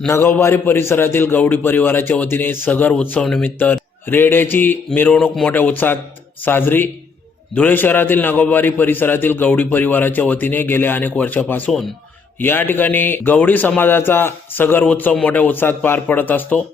नगवबारी परिसरातील गवडी परिवाराच्या वतीने सगर उत्सव निमित्त रेड्याची मिरवणूक मोठ्या उत्साहात साजरी. धुळे शहरातील नगरबारी परिसरातील गवडी परिवाराच्या वतीने गेल्या अनेक वर्षापासून या ठिकाणी गवडी समाजाचा सगर उत्सव मोठ्या उत्साहात पार पडत असतो.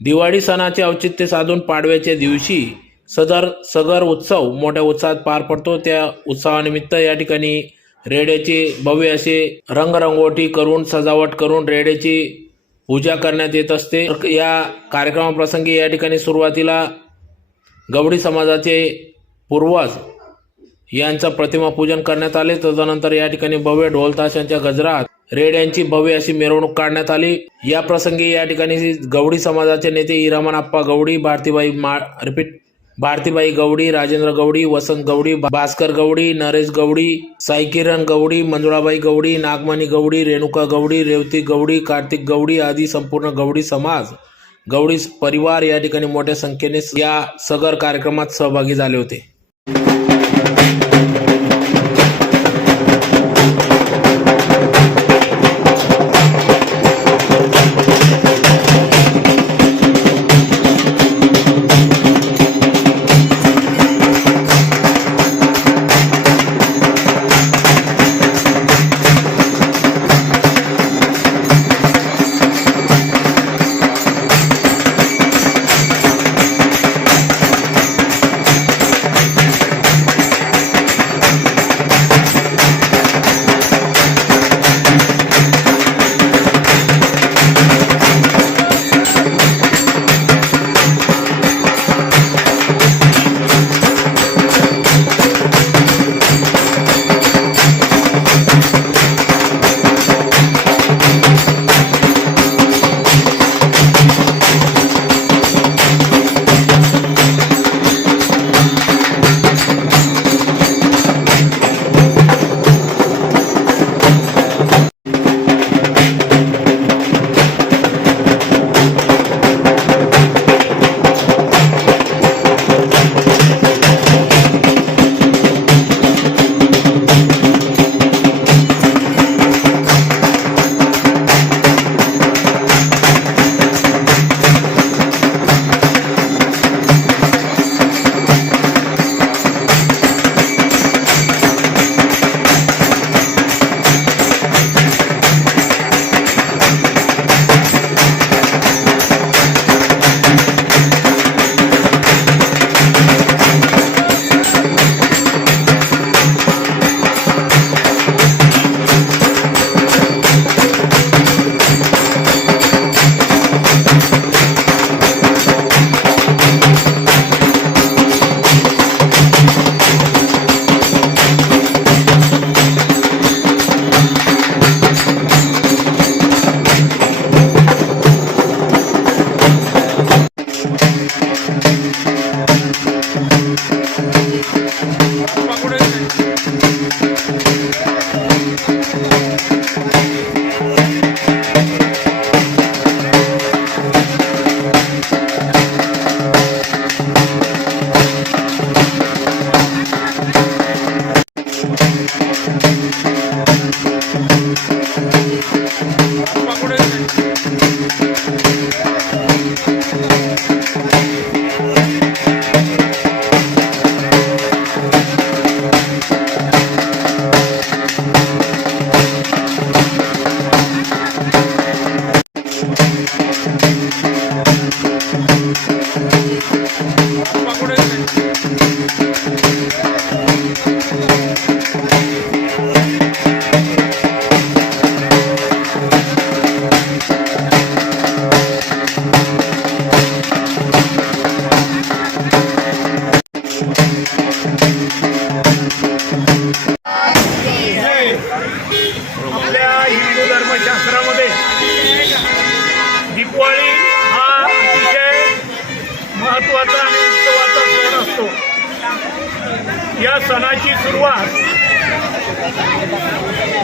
दिवाळी सणाचे औचित्य साधून पाडव्याच्या दिवशी सदर सगर उत्सव मोठ्या उत्साहात पार पडतो. त्या उत्सवानिमित्त या ठिकाणी रेड्याची भव्य असे रंगरंगोटी करून सजावट करून रेड्याची पूजा करण्यात येत असते. या कार्यक्रमाप्रसंगी या ठिकाणी सुरुवातीला गवडी समाजाचे पूर्वज यांचं प्रतिमा पूजन करण्यात आले. तदनंतर या ठिकाणी भव्य ढोलताशांच्या गजरात रेड्यांची भव्य अशी मिरवणूक काढण्यात आली. या प्रसंगी या ठिकाणी गवडी समाजाचे नेते इरामनप्पा गवडी भारतीबाई मा रिपीट भारतीबाई गवडी राजेंद्र गवडी वसंत गवडी भास्कर गवडी नरेश गवडी साईकिरण गवडी मंजुळाबाई गवडी नागमणी गवडी रेणुका गवडी रेवती गवडी कार्तिक गवडी आदी संपूर्ण गवडी समाज गवडी परिवार या ठिकाणी मोठ्या संख्येने या सगर कार्यक्रमात सहभागी झाले होते.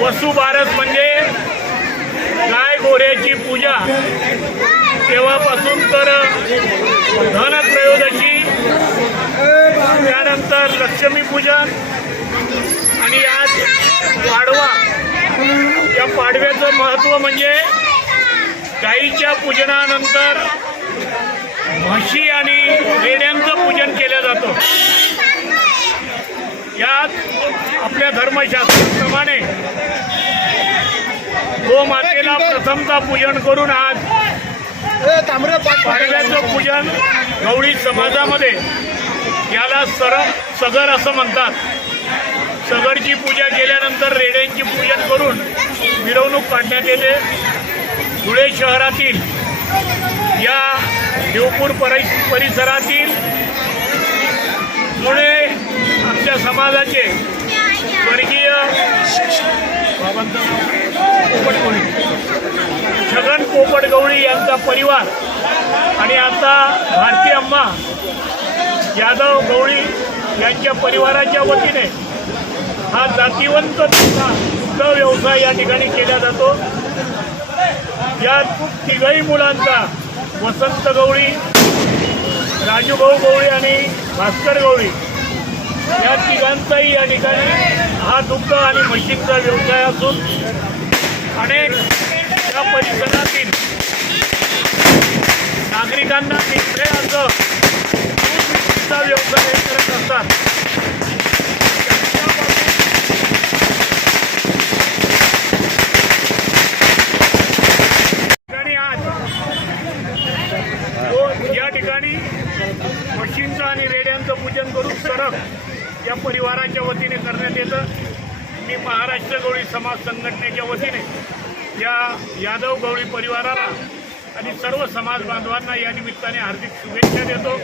वसुबारस म्हणजे गाय गोऱ्याची पूजा. तेव्हापासून तर धनत्रयोदशी त्यानंतर लक्ष्मीपूजन आणि आज पाडवा. या पाडव्याचं महत्त्व म्हणजे गाईच्या पूजनानंतर म्हशी आणि रेड्यांचं पूजन केलं जातं. यात आपल्या धर्मशास्त्राप्रमाणे गोमातेला प्रथमता पूजन करून आज पाडव्याचं पूजन गवळी समाजामध्ये याला सर सगर असं म्हणतात. सगरची पूजा केल्यानंतर रेड्यांची पूजन करून मिरवणूक काढण्यात येते. धुळे शहरातील या देवपूर परि परिसरातील आमच्या समाजाचे स्वर्गीय छगन पोपटगवळी यांचा परिवार आणि आता भारती अम्मा यादव गवळी यांच्या परिवाराच्या वतीने हा जातीवंत दुग्ध व्यवसाय या ठिकाणी केला जातो. या तिघही मुलांचा वसंत गवळी राजूभाऊ गवळी आणि भास्कर गवळी या तिघांचाही या ठिकाणी हा दुग्ध आणि म्हशींचा व्यवसाय असून अनेक या परिसरातील नागरिकांना मिळते असं दूधचा व्यवसाय करत असतात. तो या ठिकाणी म्हशींचं आणि रेड्यांचं पूजन करून सडक या परिवाराच्या वतीने करण्यात येतं. मी महाराष्ट्र गवळी समाज संघटनेच्या वतीने या यादव गवळी परिवाराला आणि सर्व समाज बांधवांना या निमित्ताने हार्दिक शुभेच्छा देतो.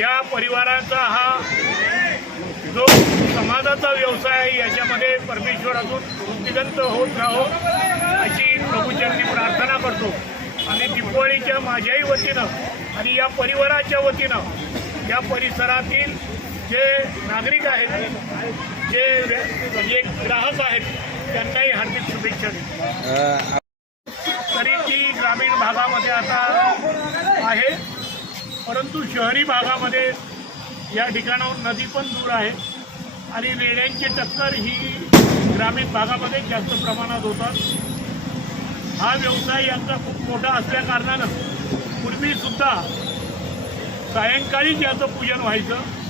या परिवाराचा हा जो समाजाचा व्यवसाय आहे याच्यामध्ये परमेश्वर अजून वृत्तिगंत होत राहो अशी प्रभूचरणी प्रार्थना करतो. आणि दिवाळीच्या माझ्याही वतीनं आणि या परिवाराच्या वतीनं या परिसरातील जे नागरिक आहेत जे जे ग्राहक आहेत त्यांनाही हार्दिक शुभेच्छा देतो. तरी ती ग्रामीण भागामध्ये आता आहे परंतु शहरी भागामध्ये या ठिकाणाहून नदी पण दूर आहे आणि रेड्यांची टक्कर ही ग्रामीण भागामध्ये जास्त प्रमाणात होतात. हा व्यवसाय यांचा खूप मोठा असल्या कारणानं पूर्वीसुद्धा सायंकाळीच याचं पूजन व्हायचं.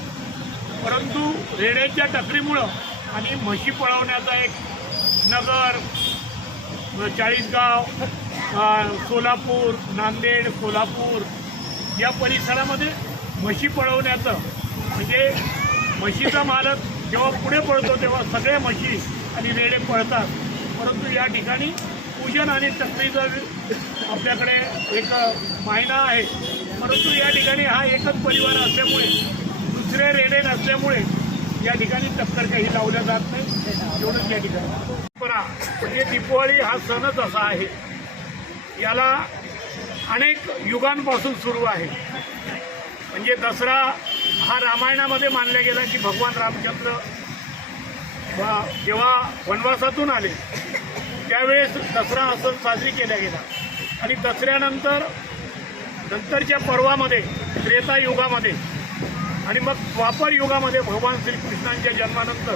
परंतु रेड्यांच्या टकरीमुळं आणि म्हशी पळवण्याचा एक नगर चाळीसगाव सोलापूर नांदेड कोल्हापूर या परिसरामध्ये म्हशी पळवण्याचं म्हणजे म्हशीचा मालक जेव्हा पुढे पळतो तेव्हा सगळ्या म्हशी आणि रेडे पळतात. परंतु या ठिकाणी पूजन आणि टकरीचं आपल्याकडे एक मायना आहे. परंतु या ठिकाणी हा एकच परिवार असल्यामुळे दुसरे रेडे नसल्यामुळे या ठिकाणी टक्कर काही लावल्या जात नाही. एवढंच या ठिकाणी. परंपरा म्हणजे दिवाळी हा सणच असा आहे. याला अनेक युगांपासून सुरू आहे. म्हणजे दसरा हा रामायणामध्ये मानला गेला की भगवान रामचंद्र जेव्हा वनवासातून आले त्यावेळेस दसरा हा सण साजरी केला गेला. आणि दसऱ्यानंतर नंतरच्या पर्वामध्ये त्रेता युगामध्ये आणि मग द्वापर युगामध्ये भगवान श्रीकृष्णांच्या जन्मानंतर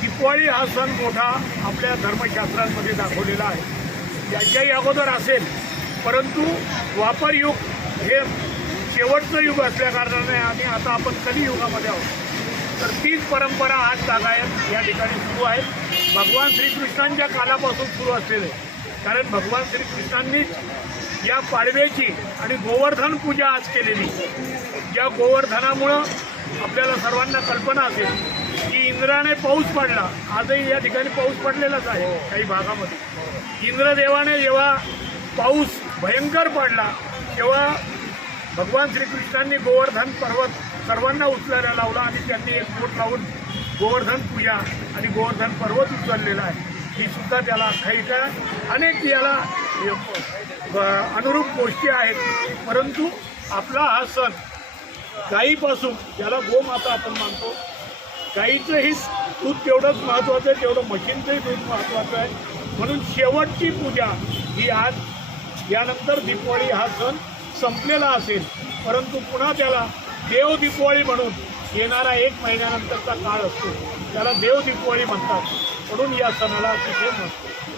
दिवाळी हा सण मोठा आपल्या धर्मशास्त्रांमध्ये दाखवलेला आहे. याच्याही अगोदर असेल परंतु द्वापर युग हे शेवटचं युग असल्याकारणाने आणि आता आपण कधी युगामध्ये आहोत? तर तीच परंपरा आज जागायत या ठिकाणी सुरू आहे भगवान श्रीकृष्णांच्या कालापासून सुरू असलेले. कारण भगवान श्रीकृष्णांनीच या पाडव्याची आणि गोवर्धन पूजा आज केलेली. या गोवर्धनामुळं आपल्याला सर्वांना कल्पना असेल की इंद्राने पाऊस पडला. आजही या ठिकाणी पाऊस पडलेलाच आहे काही भागामध्ये. इंद्रदेवाने जेव्हा पाऊस भयंकर पडला तेव्हा भगवान श्रीकृष्णांनी गोवर्धन पर्वत सर्वांना उचलायला लावला आणि त्यांनी एक बोट लावून गोवर्धन पूजा आणि गोवर्धन पर्वत उचललेला आहे. ही सुद्धा त्याला आख्यायिका अनेक याला अनुरूप गोष्टी आहेत. परंतु आपला हा सण गाईपासून ज्याला गोमाता आपण मानतो गाईचंही दूध तेवढंच महत्त्वाचं आहे तेवढं मशीनचंही दूध महत्त्वाचं आहे. म्हणून शेवटची पूजा ही आज यानंतर दीपावली हा सण संपलेला असेल. परंतु पुन्हा त्याला देव दीपावली म्हणून येणारा एक महिन्यानंतरचा काळ असतो. त्याला देव दीपावली म्हणतात. म्हणून या सणाला अतिशय महत्त्व